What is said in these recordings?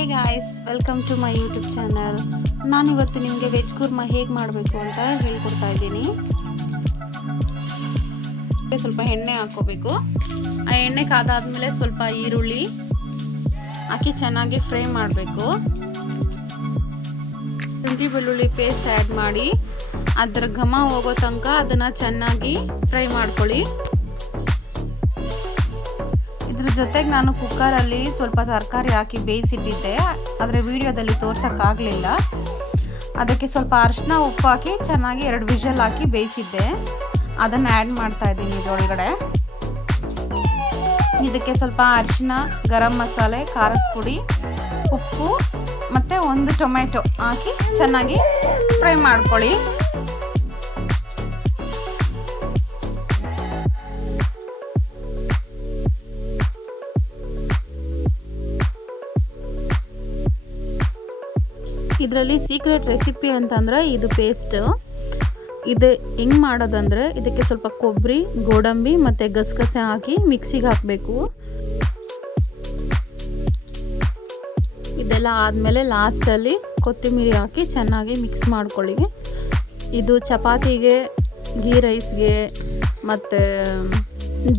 Hey guys, welcome to my YouTube channel. ನಾನಿವತ್ತು ನಿಮಗೆ veg Kurma ಹೇಗೆ ಮಾಡಬೇಕು ಅಂತ ಹೇಳ್ಕೊಡ್ತಾ ಇದ್ದೀನಿ. ಸ್ವಲ್ಪ ಎಣ್ಣೆ ಹಾಕ್ಕೋಬೇಕು. ಆ ಎಣ್ಣೆ ಕಾದಾದ್ಮೇಲೆ ಸ್ವಲ್ಪ ಈರುಳ್ಳಿ ಹಾಕಿ ಚೆನ್ನಾಗಿ ಫ್ರೈ ಮಾಡಬೇಕು. ಶುಂಠಿ ಬೆಳ್ಳುಳ್ಳಿ ಪೇಸ್ಟ್ ಆ್ಯಡ್ ಮಾಡಿ ಅದರ ಘಮ ಹೋಗೋ ತನಕ ಅದನ್ನು ಚೆನ್ನಾಗಿ ಫ್ರೈ ಮಾಡ್ಕೊಳ್ಳಿ. ಇದ್ರ ಜೊತೆಗೆ ನಾನು ಕುಕ್ಕರಲ್ಲಿ ಸ್ವಲ್ಪ ತರಕಾರಿ ಹಾಕಿ ಬೇಯಿಸಿಟ್ಟಿದ್ದೆ, ಆದರೆ ವಿಡಿಯೋದಲ್ಲಿ ತೋರ್ಸೋಕ್ಕಾಗಲಿಲ್ಲ. ಅದಕ್ಕೆ ಸ್ವಲ್ಪ ಅರಿಶಿನ ಉಪ್ಪು ಹಾಕಿ ಚೆನ್ನಾಗಿ 2 ವಿಷಲ್ ಹಾಕಿ ಬೇಯಿಸಿದ್ದೆ. ಅದನ್ನು ಆ್ಯಡ್ ಮಾಡ್ತಾ ಇದ್ದೀನಿ ಇದರೊಳಗಡೆ. ಇದಕ್ಕೆ ಸ್ವಲ್ಪ ಅರಿಶಿನ, ಗರಂ ಮಸಾಲೆ, ಖಾರದ ಪುಡಿ, ಉಪ್ಪು ಮತ್ತು 1 ಟೊಮೆಟೊ ಹಾಕಿ ಚೆನ್ನಾಗಿ ಫ್ರೈ ಮಾಡ್ಕೊಳ್ಳಿ. ಇದರಲ್ಲಿ ಸೀಕ್ರೆಟ್ ರೆಸಿಪಿ ಅಂತಂದರೆ ಇದು ಪೇಸ್ಟ್. ಇದು ಹೆಂಗೆ ಮಾಡೋದಂದರೆ, ಇದಕ್ಕೆ ಸ್ವಲ್ಪ ಕೊಬ್ಬರಿ, ಗೋಡಂಬಿ ಮತ್ತು ಗಸಗಸೆ ಹಾಕಿ ಮಿಕ್ಸಿಗೆ ಹಾಕಬೇಕು. ಇದೆಲ್ಲ ಆದಮೇಲೆ ಲಾಸ್ಟಲ್ಲಿ ಕೊತ್ತಂಬರಿ ಹಾಕಿ ಚೆನ್ನಾಗಿ ಮಿಕ್ಸ್ ಮಾಡ್ಕೊಳ್ಳಿ. ಇದು ಚಪಾತಿಗೆ, ಗೀ ರೈಸ್ಗೆ ಮತ್ತು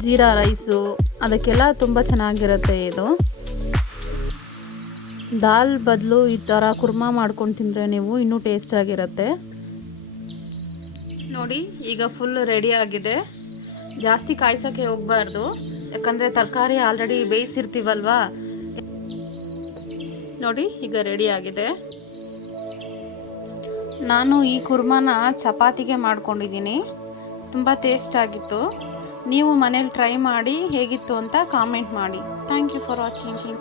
ಜೀರಾ ರೈಸು ಅದಕ್ಕೆಲ್ಲ ತುಂಬ ಚೆನ್ನಾಗಿರುತ್ತೆ. ಇದು ದಾಲ್ ಬದಲು ಈ ಥರ ಕುರ್ಮಾ ಮಾಡ್ಕೊಂಡು ತಿಂದರೆ ನೀವು ಇನ್ನೂ ಟೇಸ್ಟಾಗಿರುತ್ತೆ. ನೋಡಿ, ಈಗ ಫುಲ್ ರೆಡಿ ಆಗಿದೆ. ಜಾಸ್ತಿ ಕಾಯ್ಸೋಕ್ಕೆ ಹೋಗಬಾರ್ದು, ಯಾಕಂದರೆ ತರಕಾರಿ ಆಲ್ರೆಡಿ ಬೇಯಿಸಿರ್ತೀವಲ್ವಾ. ನೋಡಿ, ಈಗ ರೆಡಿ ಆಗಿದೆ. ನಾನು ಈ ಕುರ್ಮಾನ ಚಪಾತಿಗೆ ಮಾಡ್ಕೊಂಡಿದ್ದೀನಿ. ತುಂಬ ಟೇಸ್ಟಾಗಿತ್ತು. ನೀವು ಮನೇಲಿ ಟ್ರೈ ಮಾಡಿ ಹೇಗಿತ್ತು ಅಂತ ಕಾಮೆಂಟ್ ಮಾಡಿ. Thank you for watching.